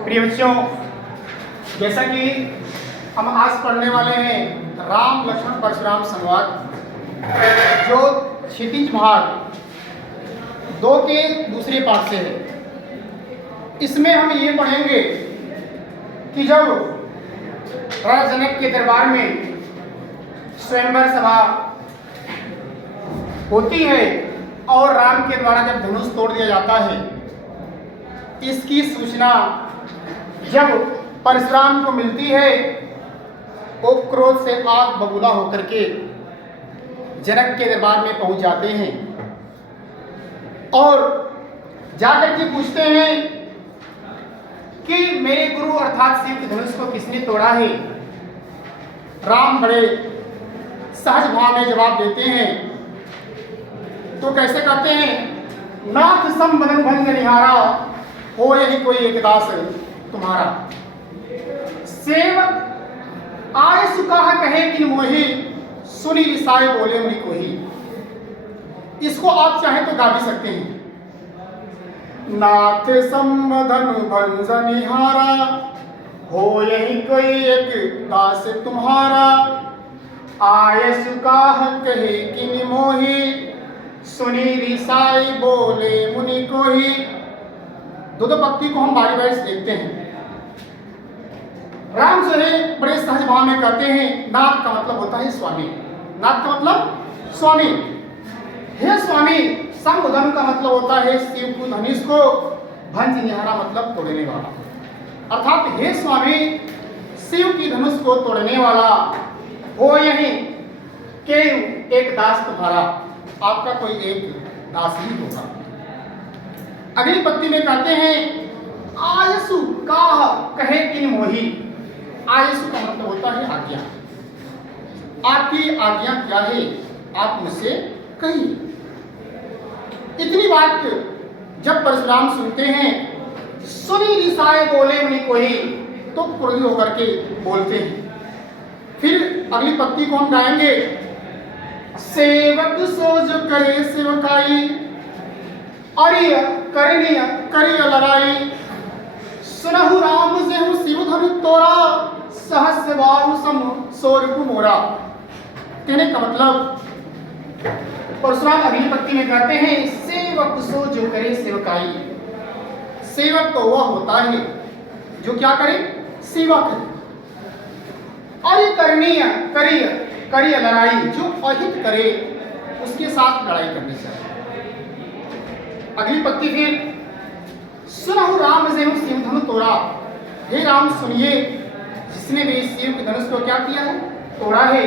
प्रिय बच्चों, जैसा कि हम आज पढ़ने वाले हैं राम लक्ष्मण परशुराम संवाद, जो क्षितिज भाग 2 के दूसरे पाठ से है। इसमें हम ये पढ़ेंगे कि जब राजा जनक के दरबार में स्वयंवर सभा होती है और राम के द्वारा जब धनुष तोड़ दिया जाता है, इसकी सूचना जब परशुराम को मिलती है, वो क्रोध से आग बबूला होकर के जनक के दरबार में पहुंच जाते हैं और जाकर के पूछते हैं कि मेरे गुरु अर्थात शिव के धनुष को किसने तोड़ा है। राम बड़े सहज भाव में जवाब देते हैं। तो कैसे कहते हैं, नाथ संबंधन भंग निहारा, हो यही कोई एक दास तुम्हारा। सेवक आय सुकाह कहे कि मोही, सुनी रिसाए बोले मुनि कोही। इसको आप चाहे तो गा भी सकते हैं। नाथ संबंधन भंग निहारा, हो यही कोई एक दास तुम्हारा। आय सुकाह कहे कि मोही, सुनी रिसाई बोले मुनि कोही। दो पंक्ति को हम बारी बारी से देखते हैं। राम जो है बड़े सहज भाव में कहते हैं, नाथ का मतलब होता है स्वामी। नाथ का मतलब स्वामी। हे स्वामी, संबोधन का मतलब होता है शिव को धनुष को भंज निहारा मतलब तोड़ने वाला। अर्थात हे स्वामी, शिव की धनुष को तोड़ने वाला हो यही के एक दास तुम्हारा। आपका कोई एक दास ही होगा। अगली पंक्ति में कहते हैं, आयसु काह कहे किन मोही। आयसु का मतलब होता है आज्ञा। आपकी आज्ञा क्या है, आप मुझसे कहिए। इतनी बात जब परशुराम सुनते हैं, सुनी रिसाए बोले मुनि कोही, तो क्रोधित होकर के बोलते हैं। फिर अगली पंक्ति को हम गाएंगे। सेवक सोज करे सेवकाई, अरिय करिय करिय लड़ाई। सुनहु राम जेहु शिव धनु तोरा, सहस्र बाहु सम सोरपु मोरा। कहने का मतलब परशुराम अगली पंक्ति में कहते हैं, सेवक सो जो करे सेवकाई। सेवक तो वह होता है जो क्या करे, सेवा करे। और ये करणीय करिय करिय लड़ाई, जो अहित करे उसके साथ लड़ाई करनी चाहिए। अगली पंक्ति फिर, सुनहु राम जेहु शिव धनु तोड़ा। हे राम सुनिए, जिसने भी शिव के धनुष को क्या किया है, तोड़ा है।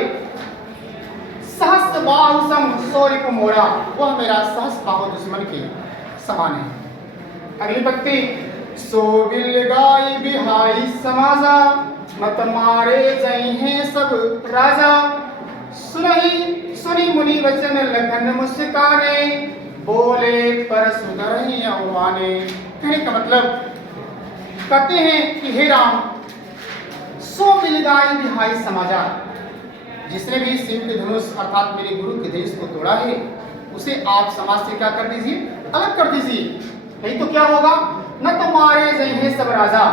सहस्र बाहु सम सोरिपु मोरा, वह मेरा सहस्र बाहु दुश्मन के समान है। अगली पंक्ति, सो बिल गाय बिहाई समाजा, मत मारे जय हैं सब राजा। सुनी सुनी मुनि वचन लखन मुस्काने, बोले पर सुधरहि अवमाने। कहने का मतलब कहते हैं कि हे राम, सो बिलगाई बिहाई समाजा, जिसने भी शिव के धनुष अर्थात मेरे गुरु के धनुष को तोड़ा है, उसे आप समाज से क्या कर दीजिए, अलग कर दीजिए। नहीं तो क्या होगा, न तो मारे जाएंगे सब राजा,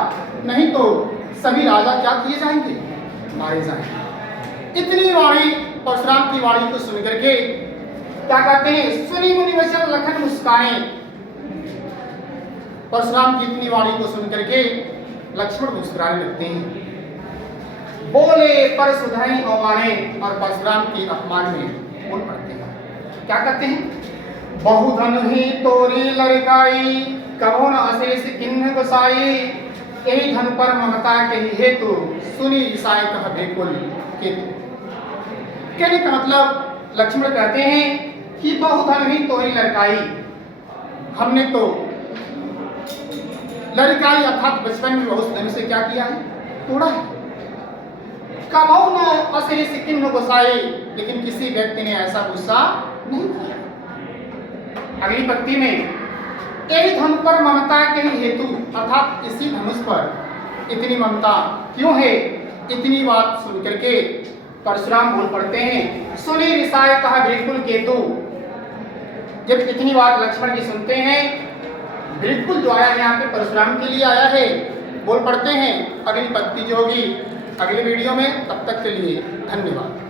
नहीं तो सभी राजा क्या किए जाएंगे, मारे जाएंगे। इतनी वाणी परशुराम की वाणी को सुन करके क्या कहते हैं, सुनी मुनि वचन लखन मुस्काने। परशुराम की इतनी वाणी को सुन करके लक्ष्मण मुस्कुराने लगते हैं। बोले पर सुधरहि अवमाने, और परशुराम की अपमान में उड़ पड़ते हैं। क्या कहते हैं, बहुधन ही तोरी लड़काई, कबो न अशेष किन्ह गोसाई। यही धन पर ममता के हेतु, सुनी ईसाई कह बिल्कुल केतु। कहने का मतलब लक्ष्मण कहते हैं कि बहुधन ही तोरी लड़काई, हमने तो लड़काई अर्थात बचपन में बहुत धन से क्या किया है, तोड़ा है। कबहु न अशेष किन्ह गोसाई, लेकिन किसी व्यक्ति ने ऐसा गुस्सा नहीं किया। अगली पंक्ति में, यही धन पर ममता के हेतु, अर्थात इसी धनुष पर इतनी ममता क्यों है। इतनी बात सुन करके परशुराम बोल पड़ते हैं, सुनी रिसाए कहा बिल्कुल केतु। जब इतनी बात लक्ष्मण जी सुनते हैं, बिल्कुल जो आया यहाँ पे परशुराम के लिए आया है, बोल पढ़ते हैं। अगली पंक्ति जो होगी अगली वीडियो में, तब तक के लिए धन्यवाद।